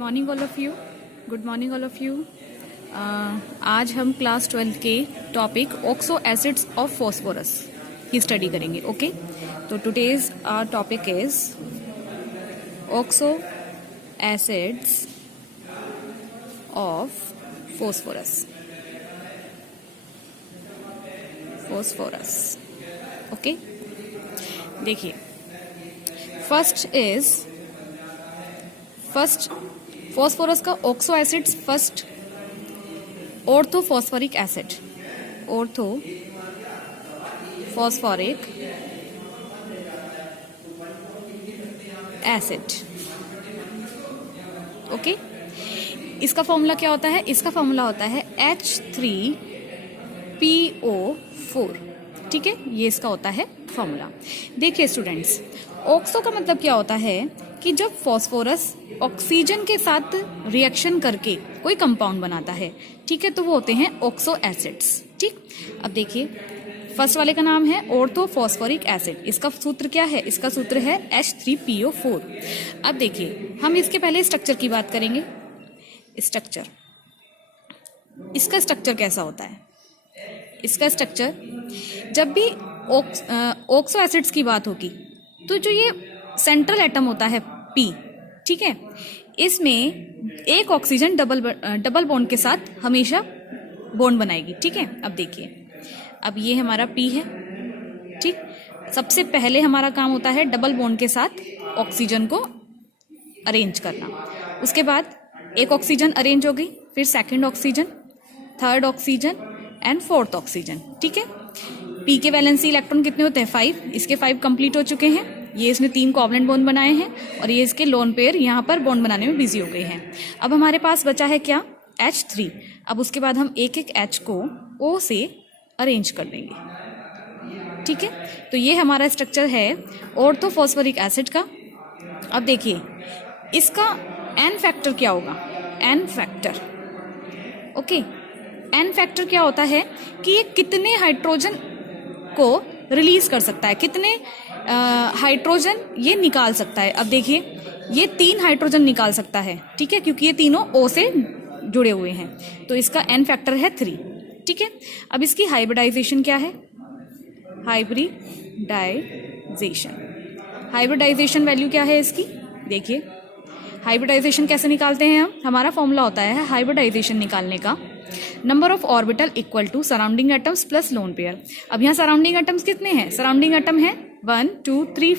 Morning all of you. Good morning all of you. आज हम class 12 के topic oxo acids of phosphorus की study करेंगे। Okay, तो today's our topic is oxo acids of phosphorus. Okay, देखिए first phosphorus का oxo acids. First orthophosphoric acid, orthophosphoric acid. Okay, इसका formula क्या होता है? इसका फॉर्मूला होता है H3PO4। ठीक है, ये इसका होता है फॉर्मूला। देखिए स्टूडेंट्स, ऑक्सो का मतलब क्या होता है कि जब फॉस्फोरस ऑक्सीजन के साथ रिएक्शन करके कोई कंपाउंड बनाता है, ठीक है, तो वो होते हैं ऑक्सो एसिड्स। ठीक, अब देखिए फर्स्ट वाले का नाम है ऑर्थोफॉस्फोरिक एसिड। इसका सूत्र क्या है? इसका सूत्र है H3PO4। अब देखिए हम इसके पहले स्ट्रक्चर की बात करेंगे। स्ट्रक्चर, इसका स्ट्रक्चर कैसा होता है? इसका स्ट्रक्चर, जब भी ऑक्सो एसिड्स की बात होगी तो जो ये सेंट्रल एटम होता है P, ठीक है, इसमें एक ऑक्सीजन डबल बॉन्ड के साथ हमेशा बॉन्ड बनाएगी। ठीक है, अब देखिए, अब ये हमारा P है। ठीक, सबसे पहले हमारा काम होता है डबल बॉन्ड के साथ ऑक्सीजन को अरेंज करना। उसके बाद एक ऑक्सीजन अरेंज हो गई, फिर second oxygen, third oxygen and fourth oxygen. ठीक है, P के वैलेंसी इलेक्ट्रॉन कितने होते हैं? 5। इसके 5 कंप्लीट हो चुके हैं। ये इसने 3 कोवलेंट बॉन्ड बनाए हैं और ये इसके लोन पेयर यहाँ पर बॉन्ड बनाने में बिजी हो गए हैं। अब हमारे पास बचा है क्या? H3। अब उसके बाद हम एक एक H को O से अरेंज कर देंगे। ठीक है, तो ये हमारा स्ट्रक्चर है ऑर्थोफॉस्फोरिक एसिड का। अब देखिए इसका N फैक्टर क्या होगा? N factor, okay, N factor क्या होता है कि ये कितने हाइड्रोजन को रिलीज कर सकता है, कितने हाइड्रोजन ये निकाल सकता है। अब देखिए ये 3 हाइड्रोजन निकाल सकता है, ठीक है, क्योंकि ये तीनों O से जुड़े हुए हैं, तो इसका N फैक्टर है 3। ठीक है, अब इसकी हाइब्रिडाइजेशन क्या है? हाइब्रिडाइजेशन वैल्यू क्या है इसकी? देखिए हाइब्रिडाइजेशन कैसे निकालते हैं हम? हमारा फॉर्मूला होता है हाइब्रिडाइजेशन निकालने का, number of orbital equal to surrounding atoms plus lone pair. अब यहाँ सराउंडिंग एटम्स कितने हैं? सराउंडिंग एटम है 1 2 3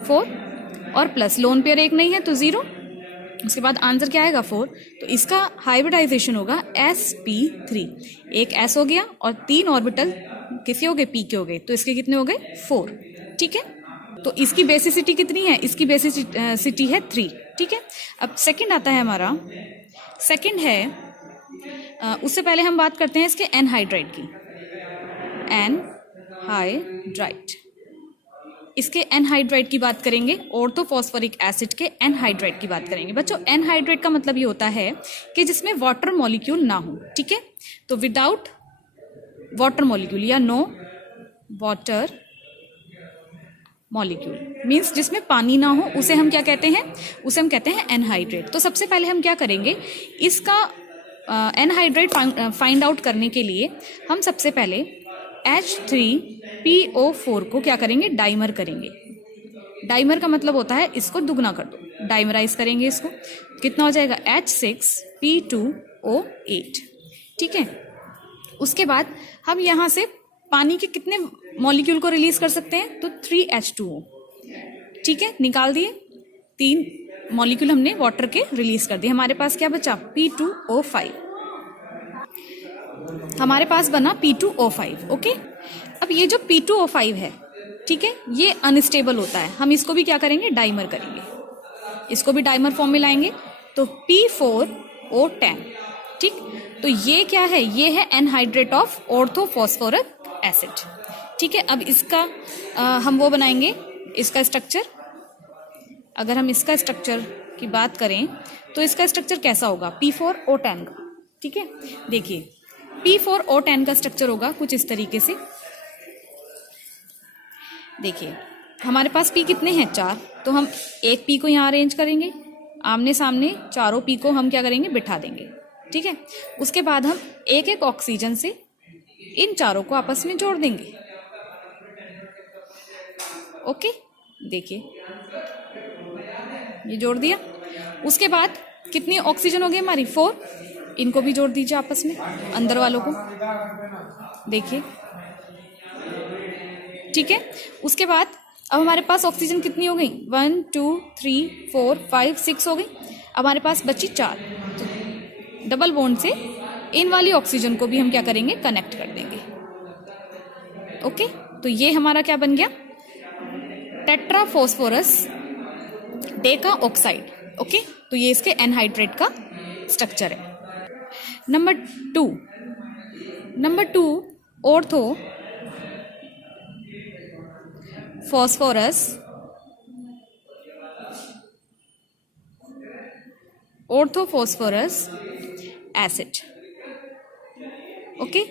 4 और प्लस लोन पेयर एक नहीं है तो 0। उसके बाद आंसर क्या आएगा? 4। तो इसका हाइब्रिडाइजेशन होगा sp3। एक s हो गया और 3 ऑर्बिटल किसी हो गए? p के हो गए, तो इसके कितने हो गए? 4। ठीक है, तो इसकी बेसिसिटी कितनी है? इसकी बेसिसिटी है 3। ठीक है, अब सेकंड आता है हमारा, सेकंड है उससे पहले हम बात करते हैं इसके एनहाइड्राइड की। एनहाइड्राइड, इसके एनहाइड्राइड की बात करेंगे, ऑर्थोफॉस्फोरिक एसिड के एनहाइड्राइड की बात करेंगे। बच्चों एनहाइड्राइड का मतलब ये होता है कि जिसमें वाटर मॉलिक्यूल ना हो। ठीक है, तो विदाउट वाटर मॉलिक्यूल या नो वाटर मॉलिक्यूल मीन्स जिसमें पानी ना हो, उसे हम क्या कहते हैं? उसे हम कहते हैं एनहाइड्रेट। तो सबसे पहले हम क्या करेंगे, इसका एनहाइड्रेट फाइंड आउट करने के लिए हम सबसे पहले H3PO4 को क्या करेंगे? डाइमर करेंगे। डाइमर का मतलब होता है इसको दुगना कर दो, डाइमराइज करेंगे इसको। कितना हो जाएगा? H6P2O8। ठीक है, उसके बाद हम यहाँ से पानी के कितने मॉलिक्यूल को रिलीज कर सकते हैं? तो 3H2O। ठीक है, निकाल दिए, 3 मॉलिक्यूल हमने वाटर के रिलीज कर दिए। हमारे पास क्या बचा? P2O5। हमारे पास बना P2O5। ओके, अब ये जो P2O5 है, ठीक है, ये अनस्टेबल होता है। हम इसको भी क्या करेंगे? डाइमर करेंगे, इसको भी डाइमर फॉर्म में लाएंगे, तो P4O10। ठीक, तो ये क्या है? ये है एनहाइड्रेट ऑफ ऑर्थोफॉस्फोरिक एसिड। ठीक है, अब इसका हम वो बनाएंगे, इसका स्ट्रक्चर। अगर हम इसका स्ट्रक्चर की बात करें तो इसका स्ट्रक्चर कैसा होगा? P4O10 का। ठीक है, देखिए P4O10 का स्ट्रक्चर होगा कुछ इस तरीके से। देखिए हमारे पास P कितने हैं? 4, तो हम एक P को यहाँ अरेंज करेंगे। आमने सामने चारों पी को हम क्या करेंगे, बिठा देंगे। ठीक है, उसके बाद हम एक एक ऑक्सीजन से इन चारों को आपस में जोड़ देंगे। ओके, देखिए ये जोड़ दिया। उसके बाद कितनी ऑक्सीजन हो गई हमारी, 4। इनको भी जोड़ दीजिए आपस में, अंदर वालों को, देखिए। ठीक है, उसके बाद अब हमारे पास ऑक्सीजन कितनी हो गई, 1 2 3 4 5 6 हो गई। अब हमारे पास बची 4। तो डबल बॉन्ड से इन वाली ऑक्सीजन को भी हम क्या करेंगे, कनेक्ट कर देंगे। ओके, तो ये हमारा क्या बन गया, tetra phosphorus Deka oxide. Okay, तो ये इसके एनहाइड्रेट का स्ट्रक्चर है। Number two ortho phosphorous acid. Okay,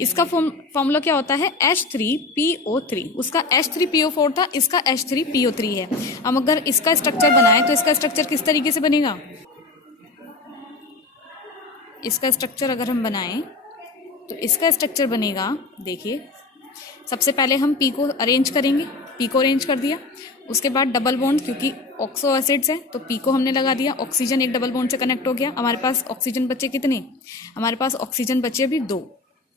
इसका फॉर्मूला क्या होता है, H3PO3। उसका H3PO4 था, इसका H3PO3 है। हम अगर इसका स्ट्रक्चर बनाएं तो इसका स्ट्रक्चर किस तरीके से बनेगा, इसका स्ट्रक्चर अगर हम बनाएं तो इसका स्ट्रक्चर बनेगा, देखिए। सबसे पहले हम पी को अरेंज करेंगे, पी को अरेंज कर दिया। उसके बाद डबल बॉन्ड, क्योंकि ऑक्सो एसिड्स है तो पी को हमने लगा दिया। ऑक्सीजन एक डबल बॉन्ड से कनेक्ट हो गया। हमारे पास ऑक्सीजन बचे कितने, हमारे पास ऑक्सीजन बचे अभी 2,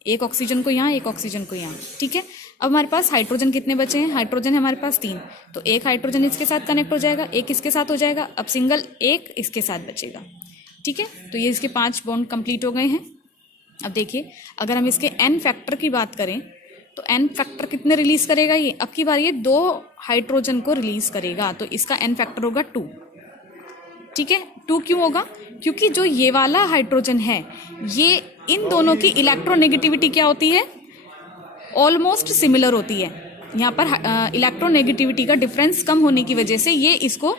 एक ऑक्सीजन को यहाँ, एक ऑक्सीजन को यहाँ। ठीक है, अब हमारे पास हाइड्रोजन कितने बचे हैं, हाइड्रोजन है हमारे पास 3, तो एक हाइड्रोजन इसके साथ कनेक्ट हो जाएगा, एक इसके साथ हो जाएगा। अब सिंगल एक इसके साथ बचेगा। ठीक है, तो ये इसके 5 बॉन्ड कंप्लीट हो गए हैं। अब देखिए, अगर हम इसके एन फैक्टर की बात करें तो एन फैक्टर कितने रिलीज करेगा ये, अब की बार ये 2 हाइड्रोजन को रिलीज करेगा, तो इसका एन फैक्टर होगा 2। ठीक है, 2 क्यों होगा, क्योंकि जो ये वाला हाइड्रोजन है, ये इन दोनों की इलेक्ट्रोनेगेटिविटी क्या होती है, ऑलमोस्ट सिमिलर होती है। यहाँ पर इलेक्ट्रोनेगेटिविटी का डिफरेंस कम होने की वजह से ये इसको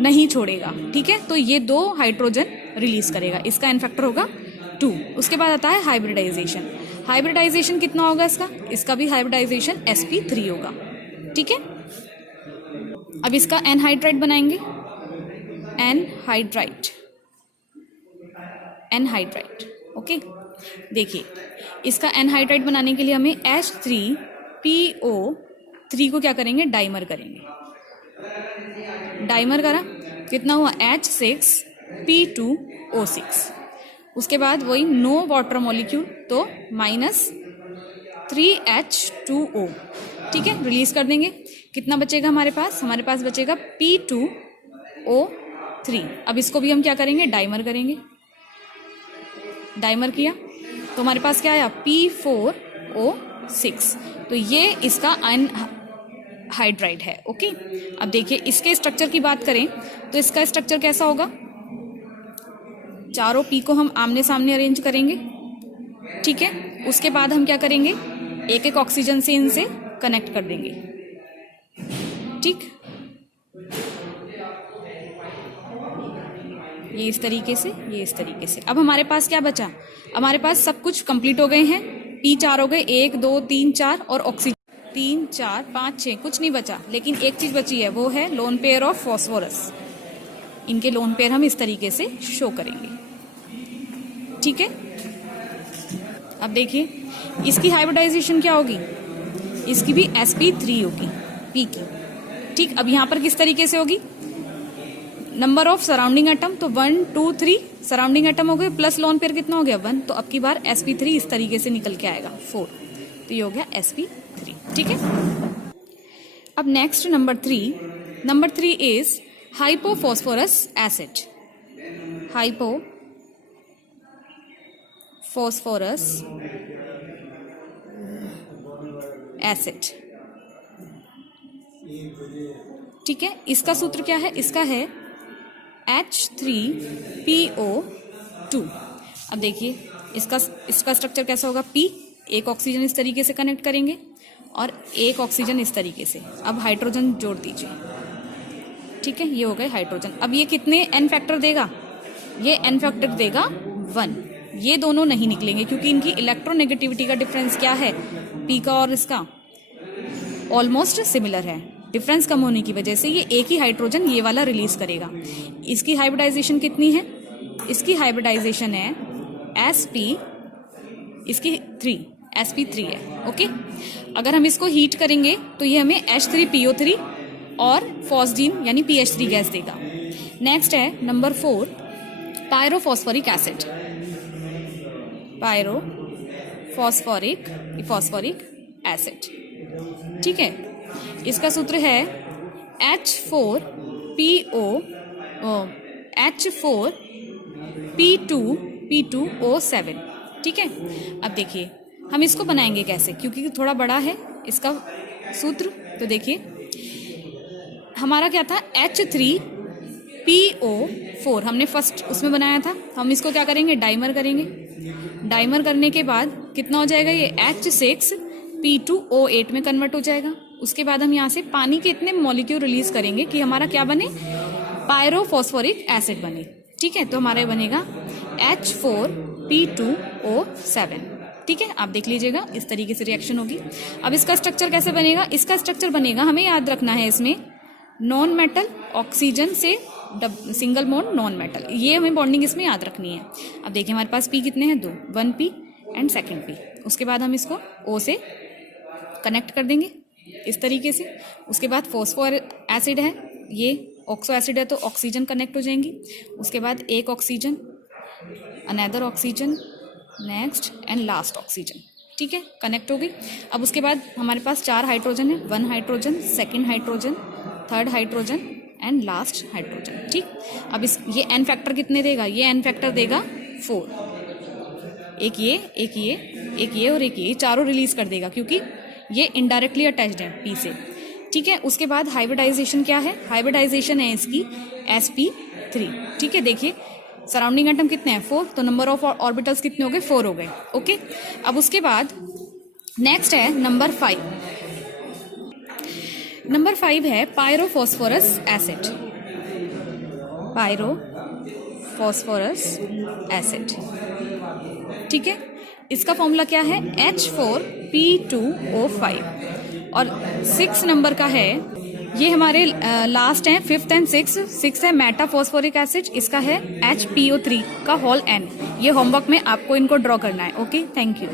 नहीं छोड़ेगा। ठीक है, तो ये 2 हाइड्रोजन रिलीज करेगा, इसका एन फैक्टर होगा 2। उसके बाद आता है हाइब्रिडाइजेशन। हाइब्रिडाइजेशन कितना होगा इसका भी हाइब्रिडाइजेशन sp3 होगा। ठीक है, अब इसका एनहाइड्राइड बनाएंगे, एनहाइड्राइड। ओके, देखिए इसका एनहाइड्राइड बनाने के लिए हमें H3PO3 को क्या करेंगे, डाइमर करेंगे। डाइमर करा, कितना हुआ, H6P2O6। उसके बाद वही नो वाटर मॉलिक्यूल, तो -3H2O। ठीक है, रिलीज कर देंगे। कितना बचेगा हमारे पास बचेगा P2O3। अब इसको भी हम क्या करेंगे, डाइमर करेंगे। डाइमर किया तो हमारे पास क्या आया, P4O6। तो ये इसका एनहाइड्राइड है। ओके, अब देखिए इसके स्ट्रक्चर की बात करें तो इसका स्ट्रक्चर कैसा होगा, चारों पी को हम आमने सामने अरेंज करेंगे। ठीक है, उसके बाद हम क्या करेंगे, एक एक ऑक्सीजन से इनसे कनेक्ट कर देंगे। ठीक, ये इस तरीके से, ये इस तरीके से। अब हमारे पास क्या बचा, हमारे पास सब कुछ कंप्लीट हो गए हैं। P4 हो गए, 1 2 3 4, और ऑक्सीजन 3 4 5 6, कुछ नहीं बचा। लेकिन एक चीज बची है, वो है लोन पेयर ऑफ फॉस्फोरस। इनके लोन पेयर हम इस तरीके से शो करेंगे। ठीक है, अब देखिए इसकी हाइब्रिडाइजेशन क्या होगी, इसकी भी sp3 होगी, पी की। ठीक, अब यहां पर किस तरीके से होगी, नंबर ऑफ सराउंडिंग एटम, तो 1 2 3 सराउंडिंग एटम हो गए, प्लस लोन पेयर कितना हो गया, 1। तो अब की बार sp3 इस तरीके से निकल के आएगा, 4। तो ये हो गया sp3। ठीक है, अब next number 3 is hypophosphorous acid. Hypophosphorous acid. ठीक है, इसका सूत्र क्या है, इसका है H3PO2। अब देखिए इसका स्ट्रक्चर कैसा होगा, P, एक ऑक्सीजन इस तरीके से कनेक्ट करेंगे और एक ऑक्सीजन इस तरीके से। अब हाइड्रोजन जोड़ दीजिए। ठीक है, ये हो गए हाइड्रोजन। अब ये कितने एन फैक्टर देगा, ये एन फैक्टर देगा 1। ये दोनों नहीं निकलेंगे क्योंकि इनकी इलेक्ट्रोनेगेटिविटी का डिफरेंस क्या है, पी का और इसका ऑलमोस्ट सिमिलर है। डिफरेंस कम होने की वजह से ये एक ही हाइड्रोजन ये वाला रिलीज करेगा। इसकी हाइब्रिडाइजेशन कितनी है? इसकी हाइब्रिडाइजेशन है sp, इसकी 3 sp3 है। ओके, अगर हम इसको हीट करेंगे तो ये हमें H3PO3 और फॉस्डीन यानी PH3 गैस देगा। नेक्स्ट है number 4 pyrophosphoric acid. Pyrophosphoric acid, ठीक है। इसका सूत्र है H4P2O7, ठीक है। अब देखिए हम इसको बनाएंगे कैसे, क्योंकि थोड़ा बड़ा है इसका सूत्र। तो देखिए हमारा क्या था, H3PO4 हमने फर्स्ट उसमें बनाया था। हम इसको क्या करेंगे, डाइमर करेंगे। डाइमर करने के बाद कितना हो जाएगा, ये H6P2O8 में कन्वर्ट हो जाएगा। उसके बाद हम यहाँ से पानी के इतने मॉलिक्यूल रिलीज करेंगे कि हमारा क्या बने, पायरोफॉस्फोरिक एसिड बने, ठीक है। तो हमारा बनेगा H4P2O7, ठीक है। आप देख लीजिएगा इस तरीके से रिएक्शन होगी। अब इसका स्ट्रक्चर कैसे बनेगा, इसका स्ट्रक्चर बनेगा, हमें याद रखना है इसमें नॉन मेटल ऑक्सीजन से सिंगल बॉन्ड नॉन मेटल, ये हमें बॉन्डिंग इसमें याद रखनी है। अब देखिए हमारे पास P कितने हैं, 2, 1P एंड सेकेंड P। उसके बाद हम इसको O से कनेक्ट कर देंगे इस तरीके से। उसके बाद फॉस्फोर एसिड है, ये ऑक्सो एसिड है तो ऑक्सीजन कनेक्ट हो जाएंगी। उसके बाद एक oxygen, another oxygen, next and last oxygen, ठीक है, कनेक्ट हो गई। अब उसके बाद हमारे पास 4 हाइड्रोजन है, 1 hydrogen, second hydrogen, third hydrogen and last hydrogen, ठीक। अब इस ये एन फैक्टर कितने देगा, ये एन फैक्टर देगा 4। एक ये और एक ये चारों रिलीज कर देगा क्योंकि ये इनडायरेक्टली अटैच्ड है P से, ठीक है। उसके बाद हाइब्रिडाइजेशन क्या है, हाइब्रिडाइजेशन है इसकी sp3, ठीक है। देखिए सराउंडिंग एटम कितने हैं, 4, तो नंबर ऑफ ऑर्बिटल्स कितने हो गए, 4 हो गए, ओके। अब उसके बाद नेक्स्ट है नंबर 5। नंबर 5 है पायरोफॉस्फोरस एसिड। पायरोफॉस्फोरस एसिड, ठीक है। इसका फॉर्मूला क्या है, H4P2O5 और 6 नंबर का है, ये हमारे लास्ट हैं 5th एंड 6th है मेटाफॉस्फोरिक एसिड, इसका है HPO3 का होल N। ये होमवर्क में आपको इनको ड्रॉ करना है, ओके। Thank you.